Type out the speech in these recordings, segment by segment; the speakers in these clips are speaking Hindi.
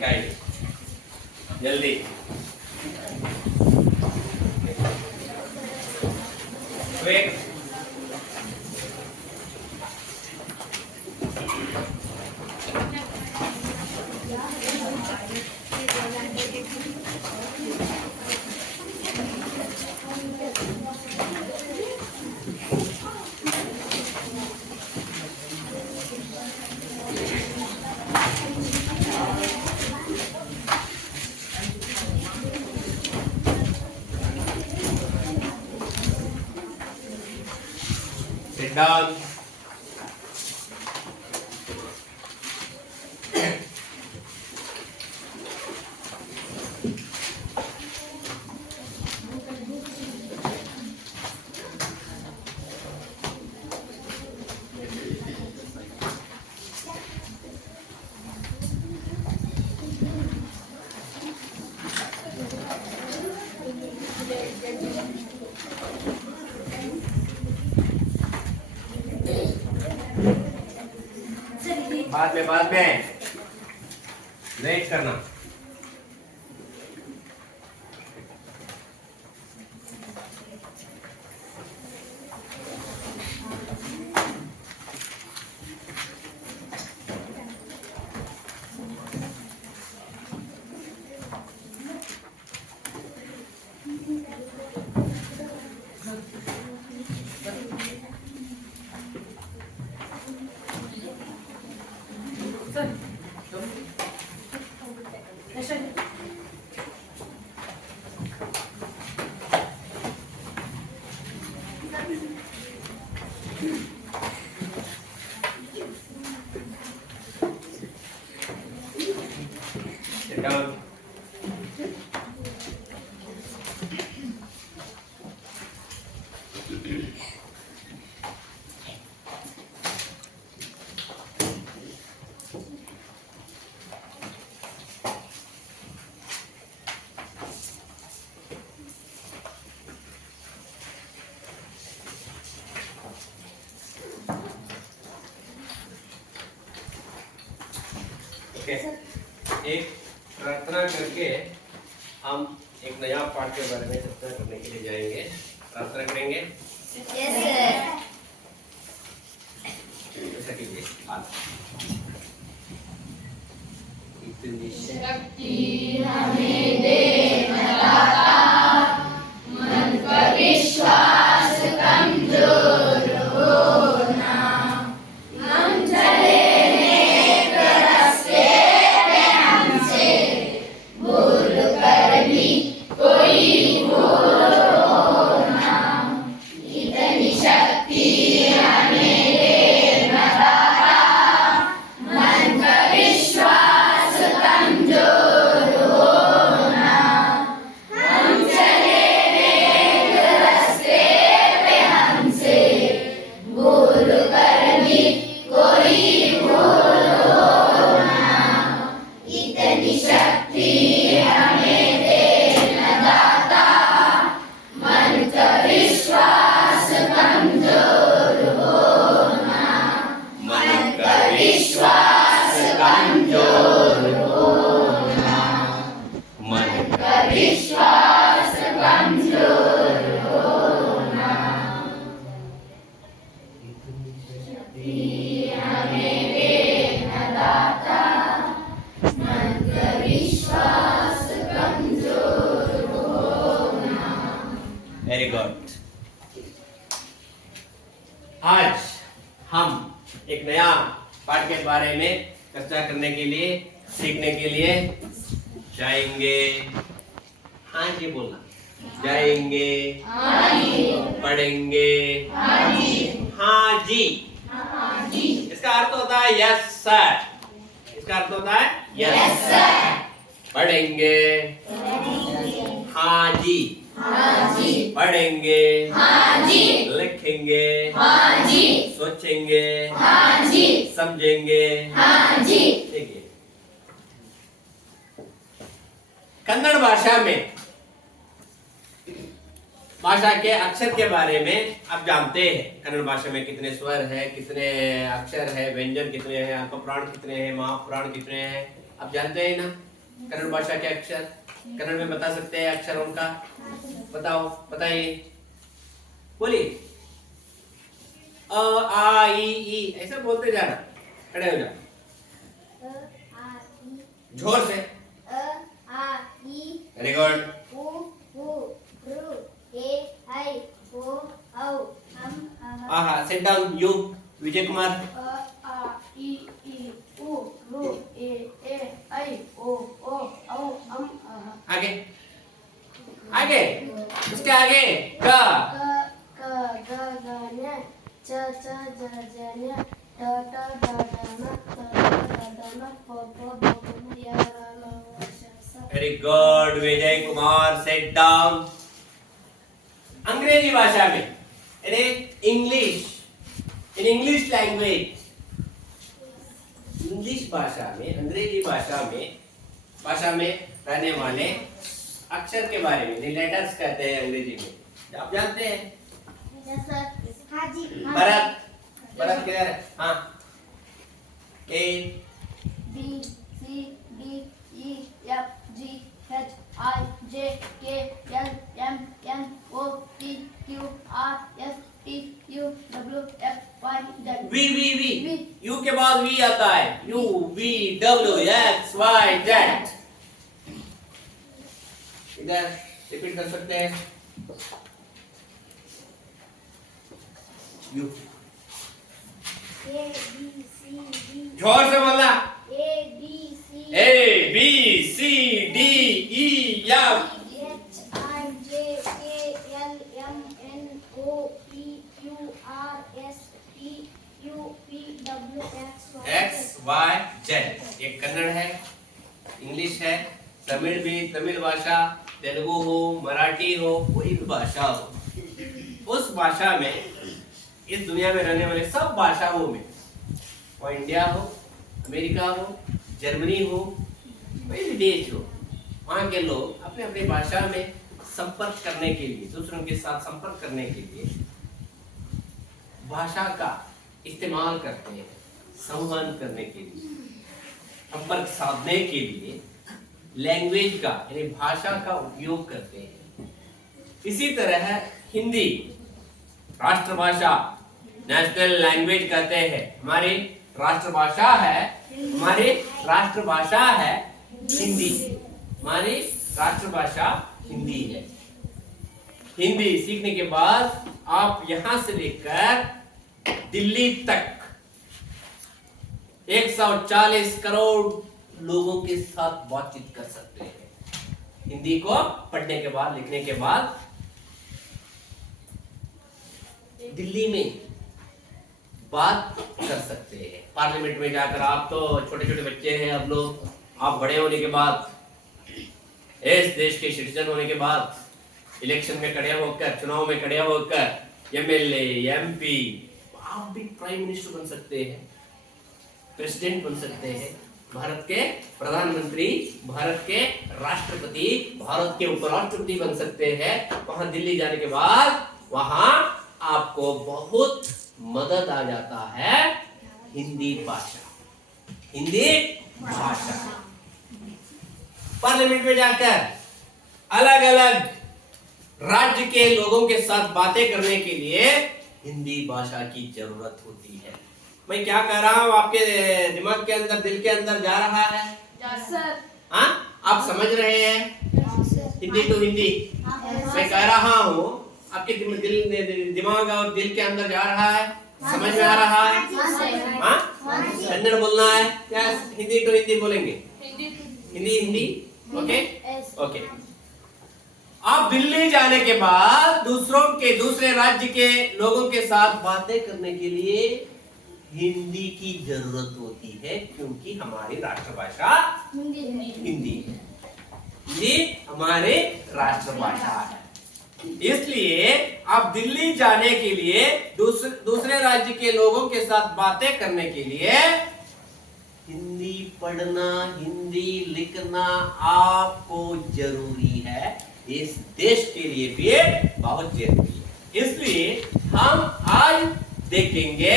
दिखाइए जल्दी। क्विक। Sit down. बाद में वेट करना। Sit down. एक प्रार्थना करके हम एक नया पाठ के बारे में चर्चा करने के लिए जाएंगे। प्रार्थना करेंगे। Yes sir. ऐसा कीजिए। इतनी शक्ति हमें दे दाता, मन का विश्वास कमजोर होना, हम चले नेक रास्ते पे हमसे भूल कर भी कोई भूल होना, इतनी शक्ति हमें दे दाता, मन का विश्वास कमजोर होना, हम चले नेक रास्ते पे हमसे भूल कर भी कोई भूल होना, इतनी शक्ति हमें देना दाता, मन का विश्वास कमजोर होना, मन का विश्वास कमजोर होना, मन का विश्वास कमजोर होना, शक्ति हमें देना दाता, मन का विश्वास कमजोर होना। Very good. आज हम एक नया पाठ के बारे में चर्चा करने के लिए, सीखने के लिए जाएंगे। हाँ जी बोलना। जाएंगे, पढ़ेंगे। हाँ जी। इसका अर्थ होता है यस सर। इसका अर्थ होता है यस सर। पढ़ेंगे। हाँ जी। पढ़ेंगे। लिखेंगे। सोचेंगे। समझेंगे। ठीक है। कन्नड़ भाषा में भाषा के अक्षर के बारे में आप जानते हैं। कन्नड़ भाषा में कितने स्वर है, कितने अक्षर है, व्यंजन कितने हैं, अल्प प्राण कितने हैं, महाप्राण कितने हैं, आप जानते हैं ना। कन्नड़ भाषा के अक्षर कन्नड़ में बता सकते हैं अक्षर उनका? बताओ, बताइए, बोलिए। अ आ ई ऐसा बोलते जाना, खड़े हो जाओ जोर से। Very good. आहा, sit down you Vijay Kumar. आगे आगे, उसके आगे क very good Vijay Kumar, set down. अंग्रेजी भाषा में English, in English language, English भाषा में, अंग्रेजी भाषा में रहने वाले अक्षर के बारे में लेटर्स कहते हैं अंग्रेजी में, आप जानते हैं? भरत, भरत किधर है? हाँ, A B C D E F G H I J K L M N O P Q R S T U W X Y Z. V U के बाद वी आता है, U V W X Y Z. इधर रिपीट कर सकते हैं, you. A B C D, जोर से बोलना। A B C D E F H I J K L M N O P Q R S T U P W X Y Z. ये कन्नड़ है, इंग्लिश है, तमिल भी, तमिल भाषा, तेलुगु हो, मराठी हो, कोई भी भाषा हो, उस भाषा में, इस दुनिया में रहने वाले सब भाषाओं में, वो इंडिया हो, अमेरिका हो, जर्मनी हो, कोई भी देश हो, वहाँ के लोग अपने अपनी भाषा में संपर्क करने के लिए, दूसरों के साथ संपर्क करने के लिए भाषा का इस्तेमाल करते हैं, संवहन करने के लिए, संपर्क साधने के लिए लैंग्वेज का यानी भाषा का उपयोग करते हैं। इसी तरह हिंदी राष्ट्रभाषा, नेशनल लैंग्वेज कहते हैं, हमारी राष्ट्रभाषा है, हमारी राष्ट्रभाषा है हिंदी, हमारी राष्ट्रभाषा हिंदी है। हिंदी सीखने के बाद आप यहां से लेकर दिल्ली तक 140 करोड़ लोगों के साथ बातचीत कर सकते हैं। हिंदी को पढ़ने के बाद, लिखने के बाद दिल्ली में बात कर सकते हैं। पार्लियामेंट में जाकर, आप तो छोटे छोटे बच्चे हैं, अब लोग, आप बड़े होने के बाद, इस देश के सिटीजन होने के बाद, इलेक्शन में खड़े होकर, चुनाव में खड़े होकर एमएलए, एमपी, आप भी प्राइम मिनिस्टर बन सकते हैं, प्रेसिडेंट बन सकते हैं, भारत के प्रधानमंत्री, भारत के राष्ट्रपति, भारत के उपराष्ट्रपति बन सकते हैं। वहां दिल्ली जाने के बाद वहां आपको बहुत मदद आ जाता है हिंदी भाषा, हिंदी भाषा। पार्लियामेंट में जाकर अलग अलग राज्य के लोगों के साथ बातें करने के लिए हिंदी भाषा की जरूरत होती है। मैं क्या कह रहा हूँ आपके दिमाग के अंदर, दिल के अंदर जा रहा है? हाँ, आप समझ रहे हैं? हिंदी टू हिंदी मैं कह रहा हूँ, आपके दिमाग और दिल के अंदर जा रहा है, समझ में आ रहा है? हाँ, कन्नड़ बोलना है क्या हिंदी टू हिंदी बोलेंगे? Hindi Hindi, okay okay. आप दिल्ली जाने के बाद दूसरे राज्य के लोगों के साथ बातें करने के लिए हिंदी की जरूरत होती है, क्योंकि हमारी राष्ट्रभाषा हिंदी है। हिंदी हमारी राष्ट्रभाषा है। इसलिए आप दिल्ली जाने के लिए, दूसरे राज्य के लोगों के साथ बातें करने के लिए हिंदी पढ़ना, हिंदी लिखना आपको जरूरी है। इस देश के लिए भी बहुत जरूरी है। इसलिए हम आज देखेंगे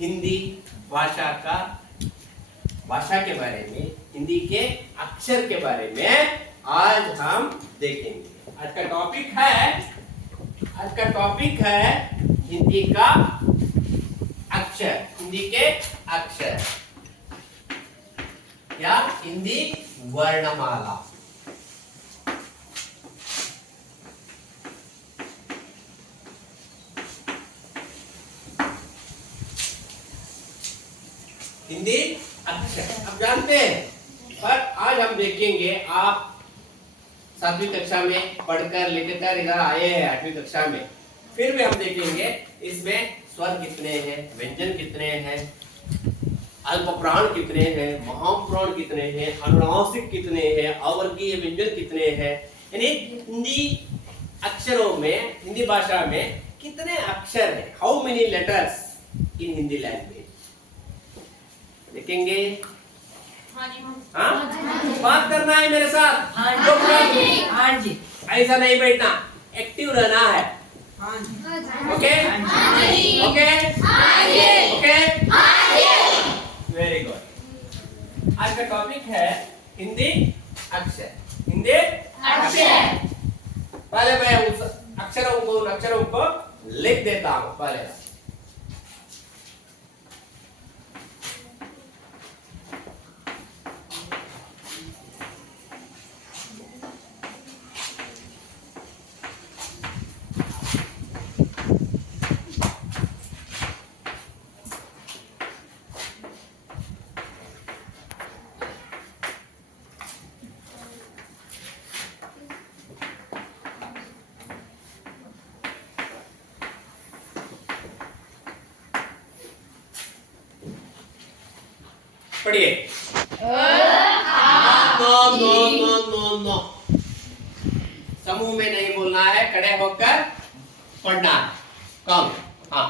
हिंदी भाषा का भाषा के बारे में, हिंदी के अक्षर के बारे में आज हम देखेंगे। आज का टॉपिक है हिंदी का अक्षर, हिंदी के अक्षर या हिंदी वर्णमाला। हिंदी अक्षर आप जानते हैं, पर आज हम देखेंगे, आप 7वीं कक्षा में पढ़कर लिखकर इधर आए हैं 8वीं कक्षा में, फिर भी हम देखेंगे इसमें स्वर कितने हैं, व्यंजन कितने हैं, अल्पप्राण कितने हैं, महाप्राण कितने हैं, अनुनासिक कितने हैं, अवर्गीय व्यंजन कितने हैं, यानी हिंदी अक्षरों में, हिंदी भाषा में कितने अक्षर हैं, how many letters in Hindi language देखेंगे। हाँ, बात करना है मेरे साथ। हाँ जी, ऐसा नहीं बैठना, एक्टिव रहना है। Okay okay okay, very good. आज का टॉपिक है हिंदी अक्षर, हिंदी अक्षर। पहले मैं उन अक्षरों को लिख देता हूं। पहले पढ़िए। नो, समूह में नहीं बोलना है, खड़े होकर पढ़ना है। कम। हाँ,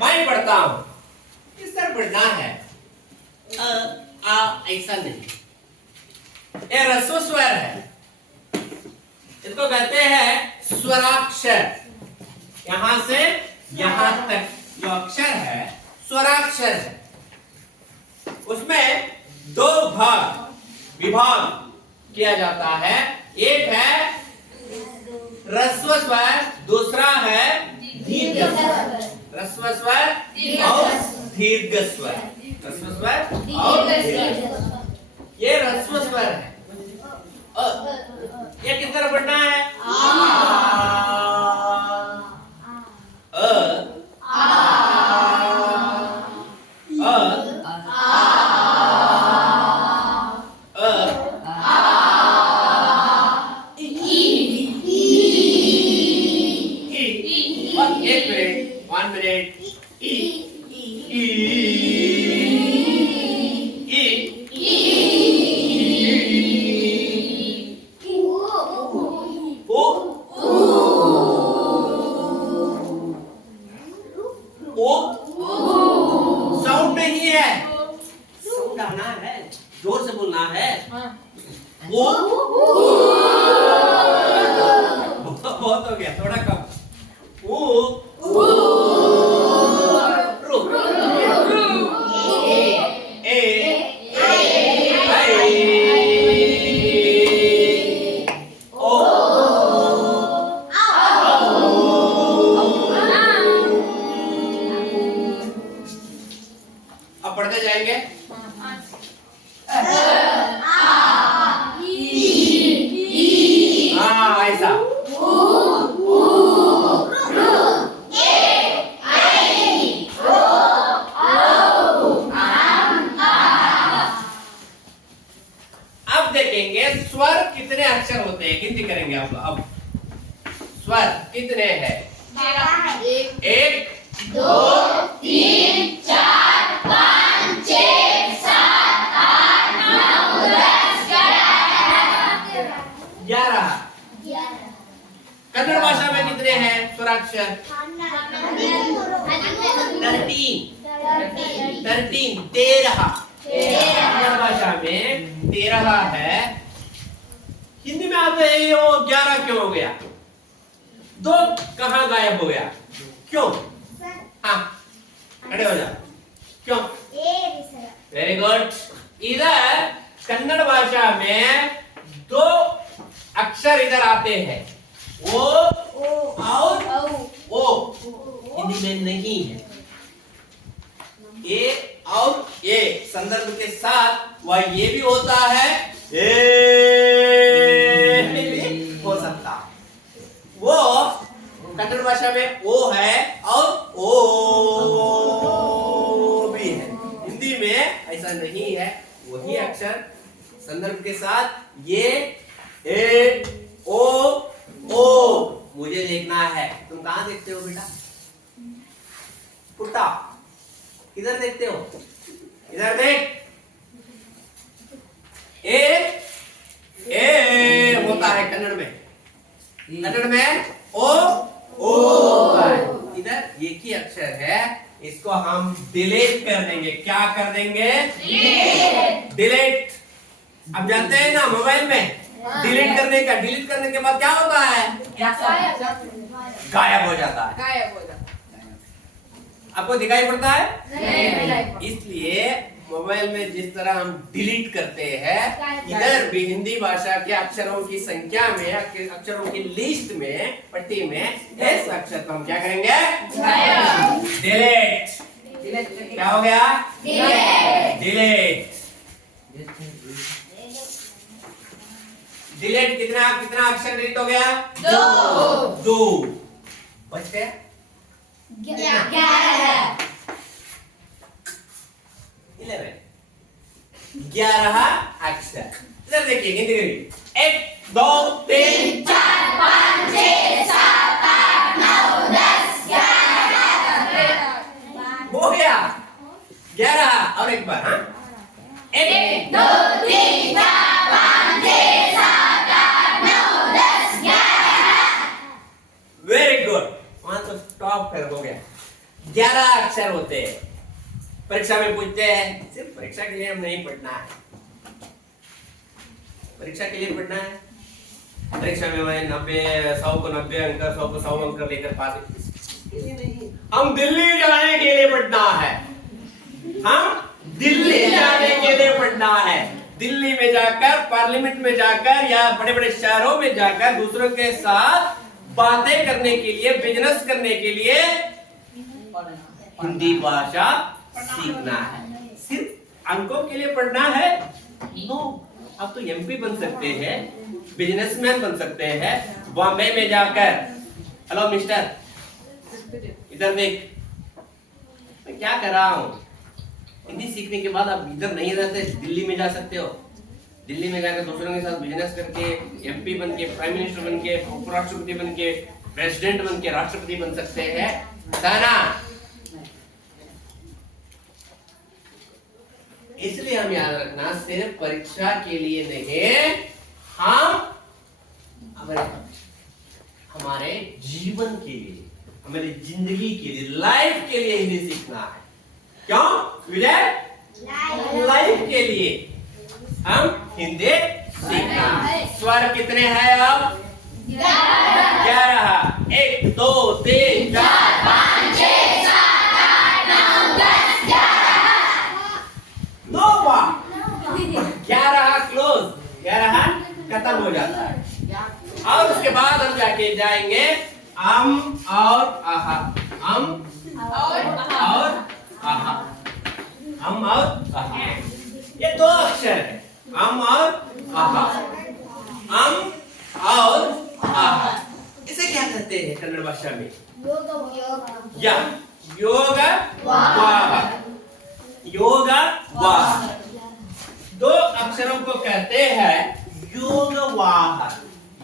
मैं पढ़ता हूँ, किस तरह पढ़ना है? ऐसा नहीं, ये ह्रस्व स्वर है, इसको कहते हैं स्वराक्षर। यहां से यहां तक जो अक्षर है स्वराक्षर है। उसमें दो विभाग किया जाता है, एक है ह्रस्व स्वर, दूसरा है दीर्घ स्वर। ह्रस्व स्वर और दीर्घ स्वर, ह्रस्व स्वर और दीर्घ स्वर। ये ह्रस्व स्वर है। ये किस तरह पढ़ना है? One minute. साउंड नहीं है, साउंड आना है, जोर से बोलना है। वो बहुत हो गया, थोड़ा कम। अब पढ़ते जाएंगे। हाँ, ऐसा। अब देखेंगे स्वर कितने अक्षर होते हैं, गिनती करेंगे आप। अब स्वर कितने हैं? एक, दो, 3, 4, 5, 6, 7, 8, 9, 10, 11। कन्नड़ भाषा में कितने हैं स्वराक्षर? 13। 13 कन्नड़ भाषा में 13 है। हिंदी में आते हैं ये वो 11 क्यों हो गया? 2 कहां गायब हो गया? क्यों? हाँ, खड़े हो जाओ। क्यों? Very good. इधर कन्नड़ भाषा में 2 अक्षर इधर आते हैं, वो और ओ। हिंदी में नहीं है। ए और ए संदर्भ के साथ वह ये भी होता है, ए भी हो सकता है। वो कन्नड़ भाषा में ओ है और ओ भी है। हिंदी में ऐसा नहीं है। वही अक्षर संदर्भ के साथ ये ए ओ ओ मुझे देखना है। तुम कहां देखते हो बेटा? पुट्टा किधर देखते हो? इधर देख। ए होता है कन्नड़ में। कन्नड़ में ओ इधर एक ही अक्षर है, इसको हम डिलीट कर देंगे। क्या कर देंगे? डिलीट। अब जानते हैं ना मोबाइल में डिलीट करने का, डिलीट करने के बाद क्या होता है? गायब हो जाता है। आपको दिखाई पड़ता है? नहीं। इसलिए मोबाइल में जिस तरह हम डिलीट करते हैं, इधर भी हिंदी भाषा के अक्षरों की संख्या में, अक्षरों की लिस्ट में, पट्टी में इस अक्षर को हम क्या करेंगे? डिलीट। क्या हो गया? डिलीट। डिलीट। कितना कितना अक्षर डिलीट हो गया? 2 बच गया 11 अक्षर। इधर देखिए गिनती करिए। 1 2 3 4 5 6 7 8 9 10 11 हो गया 11। और एक बार, हाँ 1 2 3 4 5 6 7 8 9 10 11 वेरी गुड। वहां तो स्टॉप कर हो गया। 11 अक्षर होते हैं। परीक्षा में पूछते हैं, सिर्फ परीक्षा के लिए हम नहीं पढ़ना है। परीक्षा के लिए पढ़ना है। परीक्षा में मैं 90 100 को 90 अंक, 100 को 100 अंक लेकर पास। हम दिल्ली जाने के लिए पढ़ना है। हम दिल्ली जाने के लिए पढ़ना है। दिल्ली में जाकर, पार्लियामेंट में जाकर या बड़े बड़े शहरों में जाकर दूसरों के साथ बातें करने के लिए, बिजनेस करने के लिए हिंदी भाषा सीखना है। सिर्फ अंकों के लिए पढ़ना है? नो। अब तो एमपी बन सकते हैं, बिजनेसमैन बन सकते हैं। बॉम्बे में जाकर, हेलो मिस्टर, इधर देख, मैं क्या कर रहा हूँ। हिंदी सीखने के बाद आप इधर नहीं रहते, दिल्ली में जा सकते हो। दिल्ली में जाकर दूसरों के साथ बिजनेस करके एमपी बन के, प्राइम मिनिस्टर बन के, उपराष्ट्रपति बन के, प्रेसिडेंट बन के, राष्ट्रपति बन सकते हैं। ना इसलिए हम याद रखना, सिर्फ परीक्षा के लिए नहीं, हम हमारे जीवन के लिए, हमारी जिंदगी के लिए, लाइफ के लिए हिंदी सीखना है। क्यों विजय? लाइफ के लिए हम हिंदी सीखना है। स्वर कितने हैं अब? 11। 1 2 3 4 5 6 7 8 9 10 11 9 11 क्लोज, 11 खत्म हो जाता है। और उसके बाद हम जाके जाएंगे अम और आहा। अम और आहा। अम और आहा, ये 2 अक्षर है। अम और आहा। अम और आहा, इसे क्या कहते हैं कन्नड़ भाषा में? या योग वाह। योग वाह 2 अक्षरों को कहते हैं योग वाह।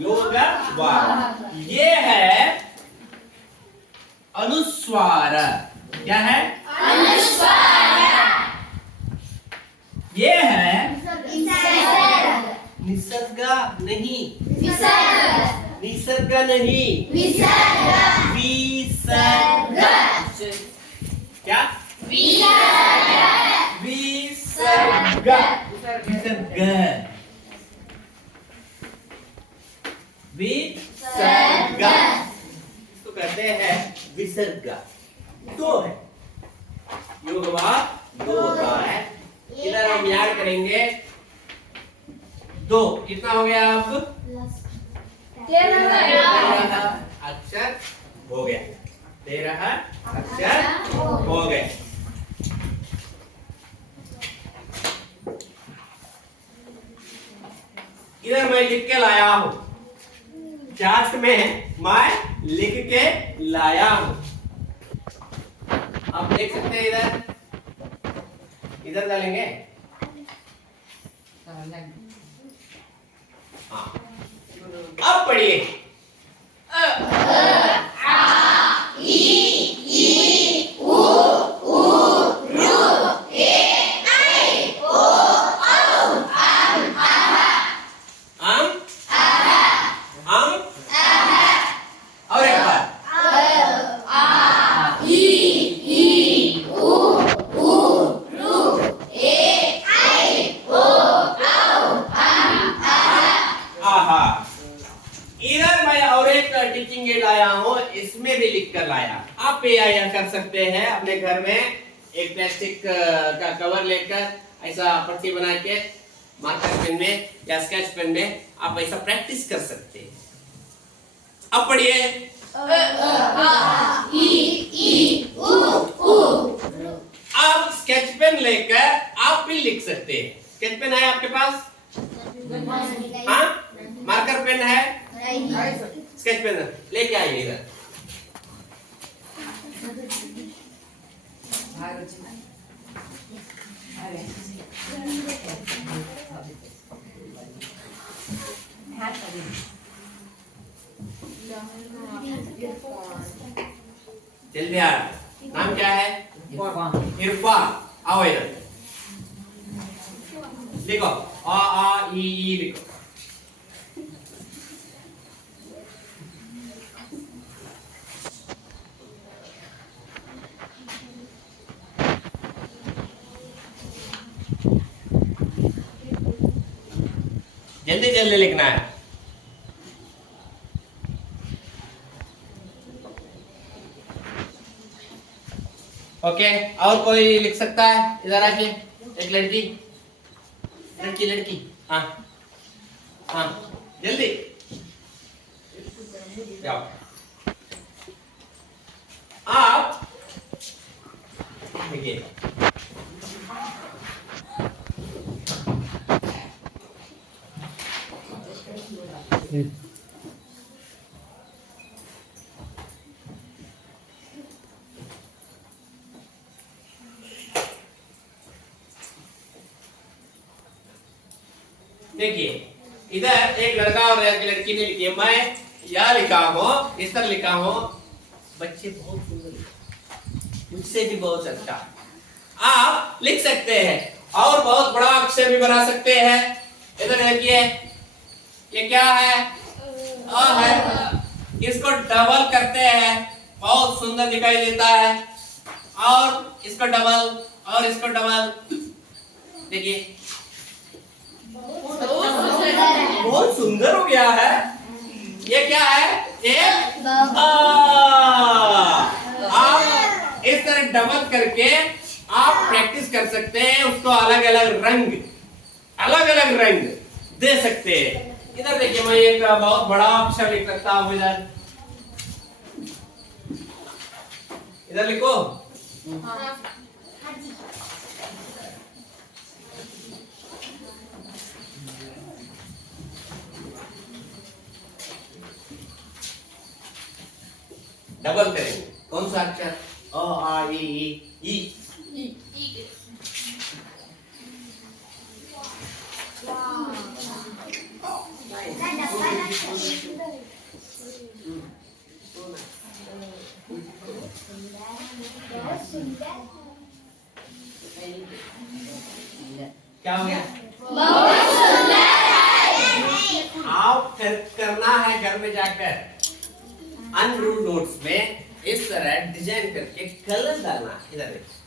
योग वाह ये है अनुस्वार। क्या है? अनुस्वार। ये है निसर्ग। निसर्ग नहीं। विसर्ग। निसर्ग नहीं। विसर्ग। विसर्ग। क्या? विसर्ग। विसर्ग। विसर्ग। विसर्ग, इसको कहते हैं विसर्ग। दो है, योग हुआ दो होता है। इधर हम याद करेंगे दो कितना हो गया अब? 13 अक्षर हो गया, 13 अक्षर हो गए। इधर मैं लिख के लाया हूं, चार्ट में मैं लिख के लाया हूं, आप देख सकते हैं। इधर डालेंगे। हाँ, अब पढ़िए। और एक बार आहा। इधर मैं और एक टीचिंग एड लाया हूँ, इसमें भी लिख कर लाया। आप यह कर सकते हैं अपने घर में, एक प्लास्टिक का कवर लेकर ऐसा पट्टी बना के मार्कर पेन में या स्केच पेन में आप ऐसा प्रैक्टिस कर सकते हैं। अब पढ़िए। अब स्केच पेन लेकर आप भी लिख सकते हैं। स्केच पेन है आपके पास? हाँ, मार्कर पेन है? स्केच पेन लेके आइए इधर। जल्दी आ, नाम क्या है? इरफान। आओ इधर, लिखो आ ई लिखो। जल्दी जल्दी लिखना है। ओके, और कोई लिख सकता है? इधर आके एक लड़की लड़की हाँ हाँ, जल्दी जाओ। आप देखिए, देखिए इधर एक लड़का और एक लड़की ने लिखी है। मैं यह लिखा हूं, इस तरह लिखा हूं। बच्चे बहुत सुंदर, मुझसे भी बहुत अच्छा। आप लिख सकते हैं और बहुत बड़ा अक्षर भी बना सकते हैं। इधर देखिए, ये क्या है? अ है। इसको डबल करते हैं, बहुत सुंदर दिखाई देता है। और इसको डबल और इसको डबल, देखिए बहुत सुंदर हो गया है। ये क्या है? एक आप इस तरह डबल करके आप प्रैक्टिस कर सकते हैं, उसको अलग अलग रंग दे सकते हैं। इधर देखिए, मैं एक बहुत बड़ा अक्षर लिख सकता हूं। इधर लिखो। डबल करेंगे। कौन सा अक्षर? अ आ ई। क्या हो गया? बहुत सुंदर है। आप करना है घर में जाकर, अनरूल्ड नोट्स में इस तरह डिजाइन करके कलर डालना। इधर देखिए,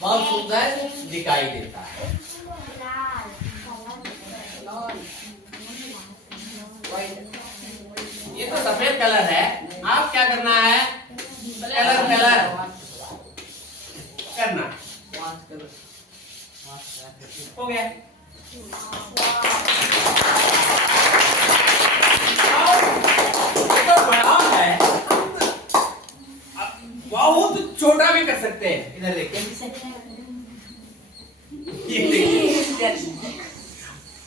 बहुत सुंदर दिखाई देता है। सफेद कलर है, आप क्या करना है? कलर करना। हो गया। तो बड़ा है, बहुत छोटा भी कर सकते हैं। इधर देखिए, ये देखिए,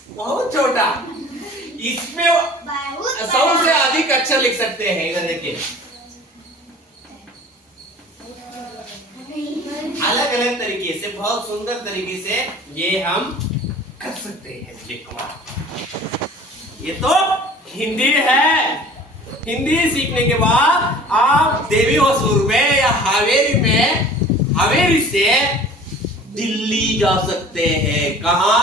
बहुत छोटा। इसमें सबसे अधिक अक्षर लिख सकते हैं। इधर देखिए, अलग अलग तरीके से, बहुत सुंदर तरीके से ये हम कर सकते हैं। देखो, ये तो हिंदी है। हिंदी सीखने के बाद आप देवी होसूर में या हावेरी से दिल्ली जा सकते हैं। कहाँ?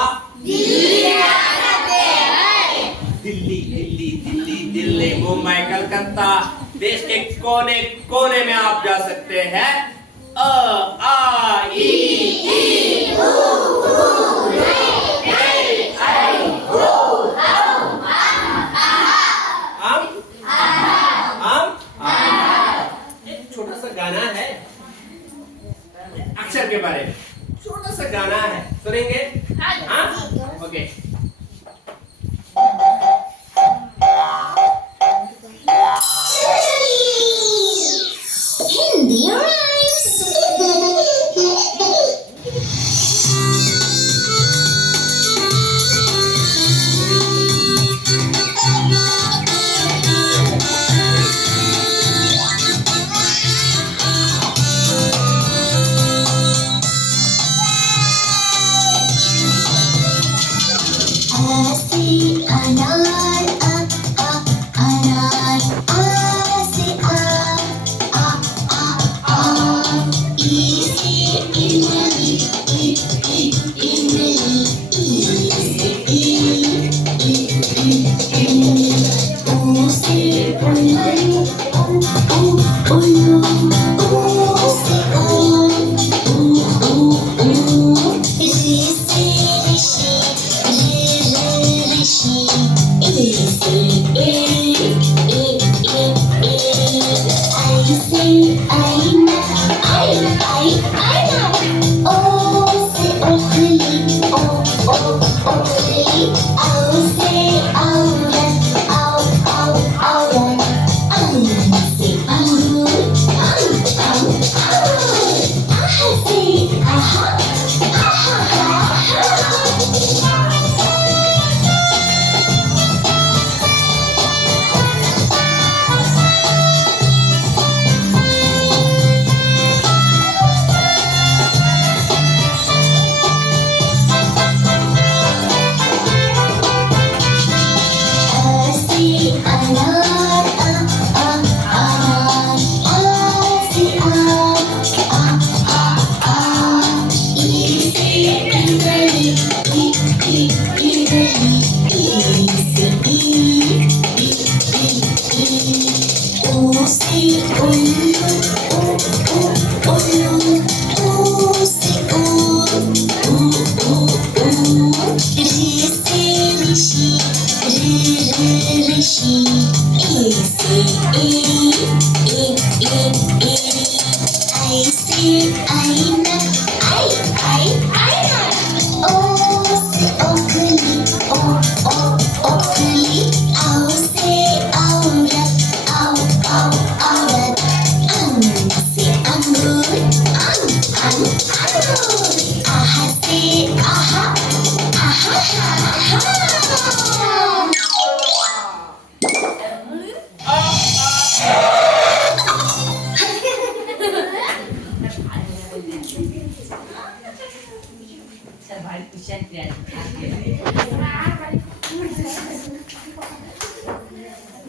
दिल्ली, मुंबई, कलकत्ता, देश के कोने कोने में आप जा सकते हैं। अ आ ई उ एक छोटा सा गाना है अक्षर के बारे में। छोटा सा गाना है, सुनेंगे? हाँ, ओके। Hindi rhymes.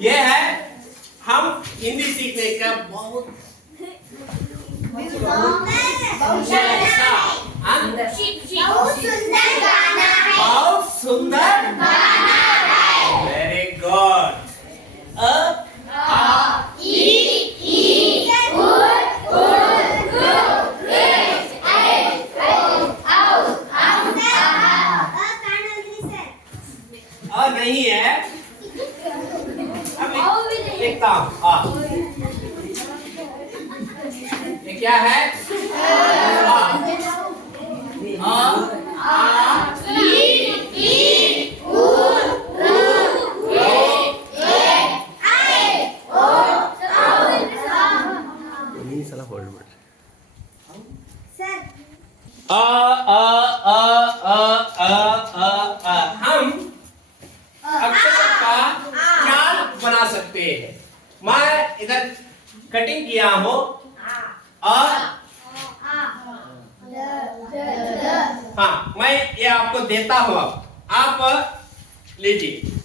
ये है हम हिंदी सीखने का बहुत सुंदर वेरी गुड। नहीं है, लिखता हूँ आ। ये क्या है? हम अक्षर का चाल बना सकते हैं। मैं इधर कटिंग किया हूँ हाँ, मैं ये आपको देता हूँ। अब आप लीजिए।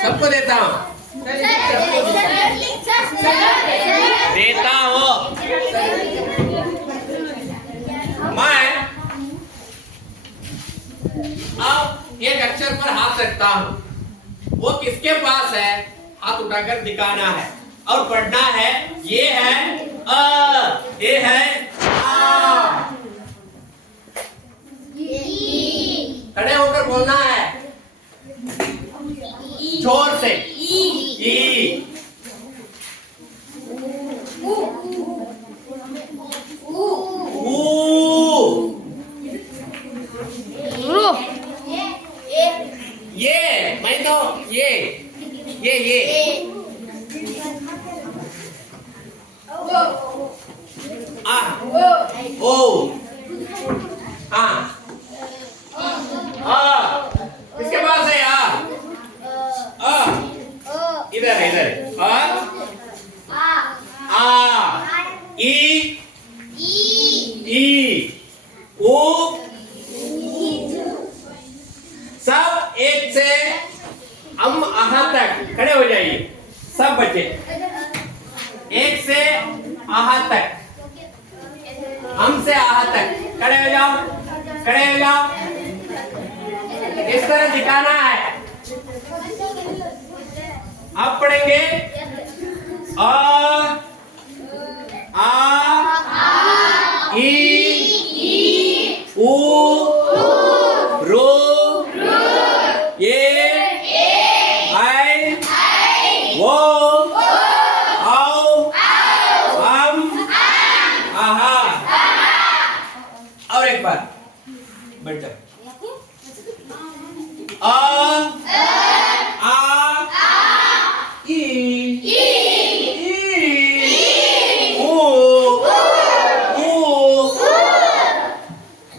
सबको देता हूँ, देता हूँ। मैं अब एक अक्षर पर हाथ रखता हूँ। वो किसके पास है? हाथ उठाकर दिखाना है और पढ़ना है। ये है अ, ये है आ। खड़े होकर बोलना है जोर से। ई। ये मैं तो ये आ ओ किसके पास है यार? इधर इधर आ ई ओ। सब एक से हम आहा तक खड़े हो जाइए। सब बच्चे एक से आहा तक, हम से आहा तक खड़े हो जाओ, खड़े हो जाओ। इस तरह दिखाना है। आप पढ़ेंगे आ ई ऊ रो ये आई वो आओ हम आहा। और एक बार बैठ जाओ।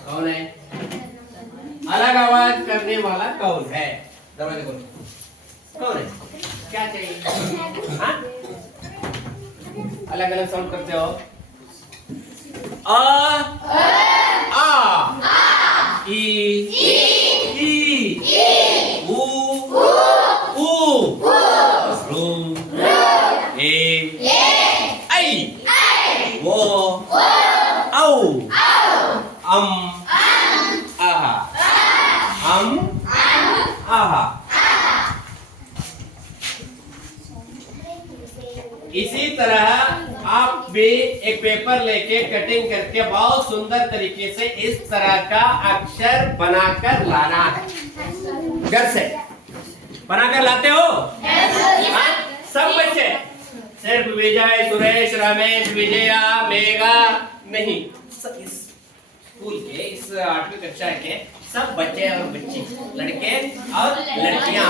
कौन है? अलग आवाज करने वाला कौन है? दरवाजा खोलो। कौन है? क्या चाहिए? हाँ? अलग अलग साउंड करते हो। इसी तरह आप भी एक पेपर लेके कटिंग करके बहुत सुंदर तरीके से इस तरह का अक्षर बनाकर लाना है। घर से बनाकर लाते हो? सब बच्चे, सिर्फ विजय, सुरेश, रमेश, विजया, मेघा नहीं, इस स्कूल के इस 8वीं कक्षा के सब बच्चे और बच्ची, लड़के और लड़कियां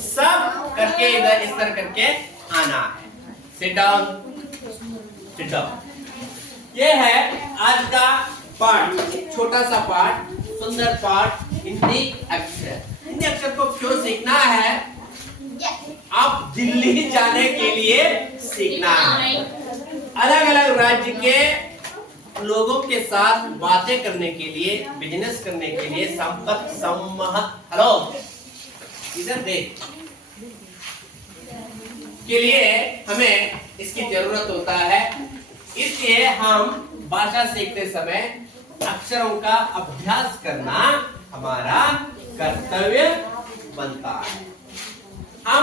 सब करके इधर इस तरह करके आना है। Sit down, sit down. ये है आज का पाठ, छोटा सा पाठ, सुंदर पाठ, हिंदी अक्षर। हिंदी अक्षर को क्यों सीखना है? आप दिल्ली जाने के लिए सीखना है। अलग अलग राज्य के लोगों के साथ बातें करने के लिए, बिजनेस करने के लिए, संपर्क हेलो इधर देख के लिए हमें इसकी जरूरत होता है। इसलिए हम भाषा सीखते समय अक्षरों का अभ्यास करना हमारा कर्तव्य बनता है। हम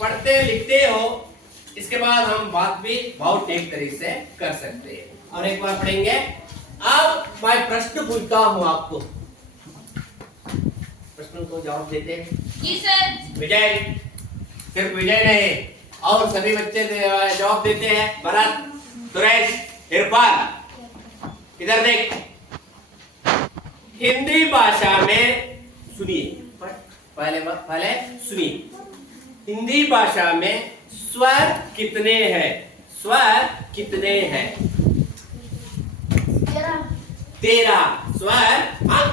पढ़ते लिखते हो, इसके बाद हम बात भी बहुत ठीक तरीके से कर सकते हैं। और एक बार पढ़ेंगे। अब मैं प्रश्न पूछता हूं आपको, प्रश्न को जवाब देते हैं। जी सर। विजय, सिर्फ विजय नहीं और सभी बच्चे जवाब देते हैं। भरत, सुरेश, इरफान, इधर देख। हिंदी भाषा में सुनिए, पहले सुनिए। हिंदी भाषा में स्वर कितने हैं? स्वर कितने हैं? 13 स्वर। हाँ,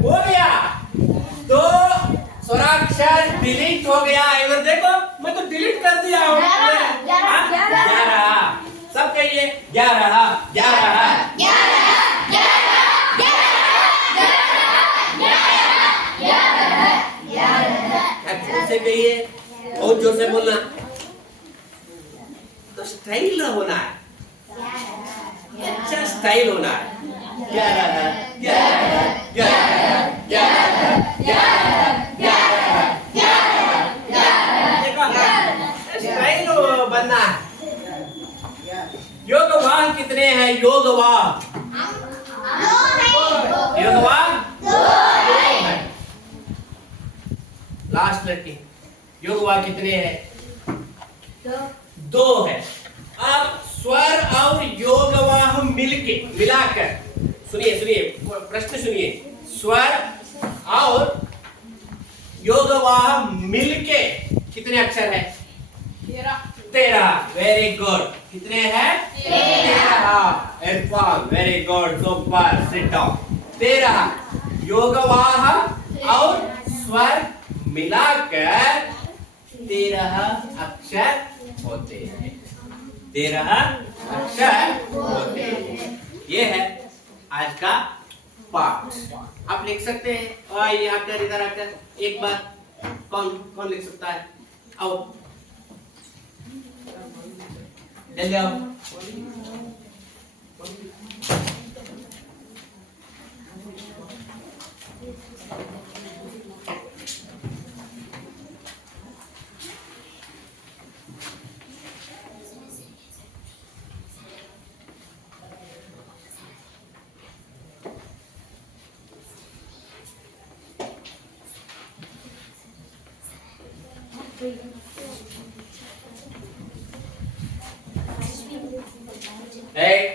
हो गया। तो स्वराक्षर डिलीट हो गया। इधर देखो, मैं तो डिलीट कर दिया हूं। 11। सब कहिए 11 11 जोर से कहिए, बहुत जोर से बोलना। तो स्टाइल होना है, अच्छा स्टाइल होना है। 11 11 स्टाइल बनना है। योगवाह कितने हैं? योगवाह लास्ट लड़की, योगवाह कितने हैं? 2 है। अब स्वर और योगवाह मिलाकर सुनिए, प्रश्न सुनिए। स्वर और योगवाह मिलके कितने अक्षर है? 13। Very good. कितने हैं? 13। Irfan, very good, super, sit down. 13 योगवाह और स्वर मिलाकर 13 अक्षर होते हैं। 13 अक्षर होते हैं। ये है आज का पाठ। आप लिख सकते हैं। और ये आकर इधर आकर एक बार कौन लिख सकता है? आओ जल्दी आओ।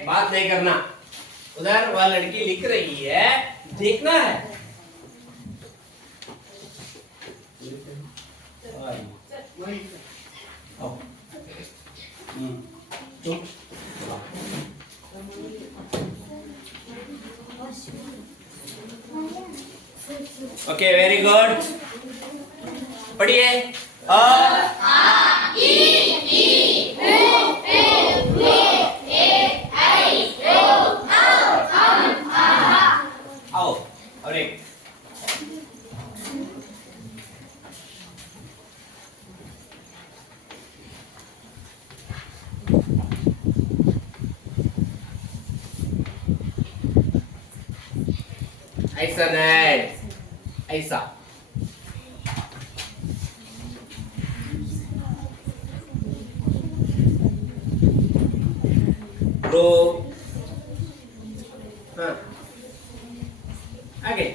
बात नहीं करना। उधर वह लड़की लिख रही है, देखना है। Okay, very good. पढ़िए। अ आ ई ई उ ऊ ए आई ओ आओ। और एक ऐसा नहीं, ऐसा। रो, हाँ, आगे।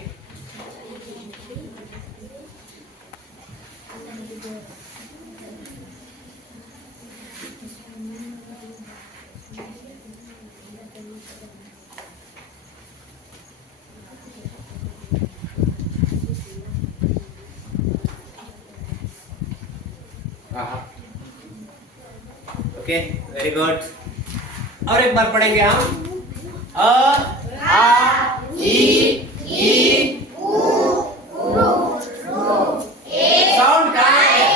Okay, very good. और एक बार पढ़ेंगे हम। अ आ ई उ साउंड कहाँ है?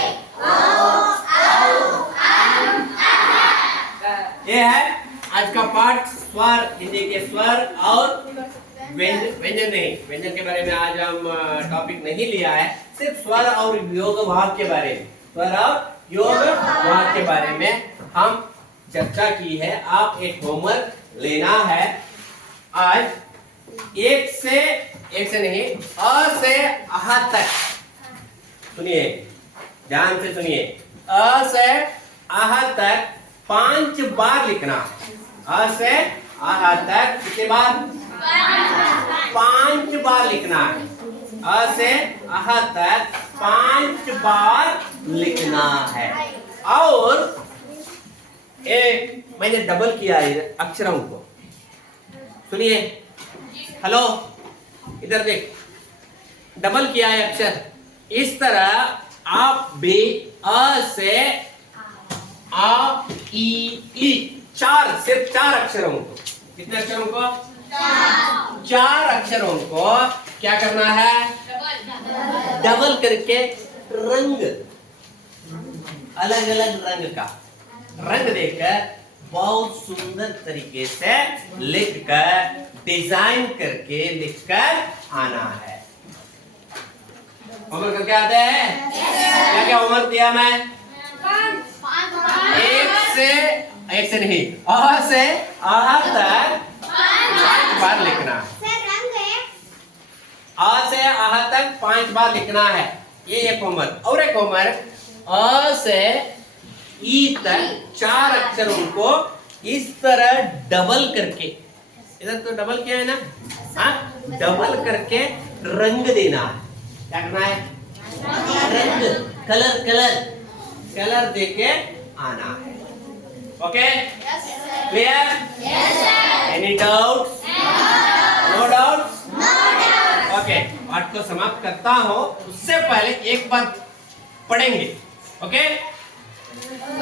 ये है आज का पाठ। स्वर, हिंदी के स्वर और व्यंजन नहीं, व्यंजन के बारे में आज हम टॉपिक नहीं लिया है। सिर्फ स्वर और योगवाह के बारे में, स्वर और योगवाह के बारे में हम चर्चा की है। आप एक होमवर्क लेना है। आज 1 से एक से नहीं, अ से आह तक, सुनिए ध्यान से सुनिए, अ से आह तक 5 बार लिखना है। अ से आह तक कितने बार? 5 बार लिखना है। अ से आह तक 5 बार लिखना है। और मैंने डबल किया है अक्षरों को, सुनिए, हेलो इधर देख, डबल किया है अक्षर। इस तरह आप भी अ से आ ई 4, सिर्फ 4 अक्षरों को, कितने अक्षरों को? 4 अक्षरों को क्या करना है? डबल करके रंग, अलग अलग रंग का रंग देकर बहुत सुंदर तरीके से लिखकर, डिजाइन करके लिखकर आना है। होमवर्क करके आते हैं? क्या क्या होमवर्क दिया मैं? एक से नहीं, अ से आह तक 5 बार लिखना है। अ से आह तक 5 बार लिखना है, ये एक होमवर्क। और एक होमवर्क, अ से ई तक 4 अक्षरों को इस तरह डबल करके, इधर तो डबल किया है ना, हाँ, डबल करके रंग देना है। क्या करना है? रंग, कलर कलर कलर देके आना है। Okay, clear? Any doubts? No doubts? Okay, पाठ को समाप्त करता हूँ, उससे पहले एक बार पढ़ेंगे। ओके,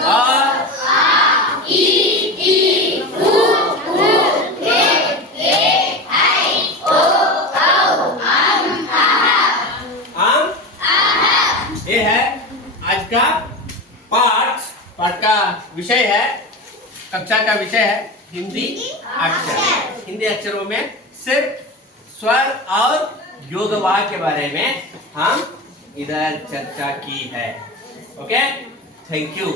आ ई उ ए आई ओ आम ये है आज का पाठ। पाठ का विषय है, कक्षा का विषय है हिंदी अक्षर। हिंदी अक्षरों में सिर्फ स्वर और योगवाह के बारे में हम इधर चर्चा की है। Okay, thank you.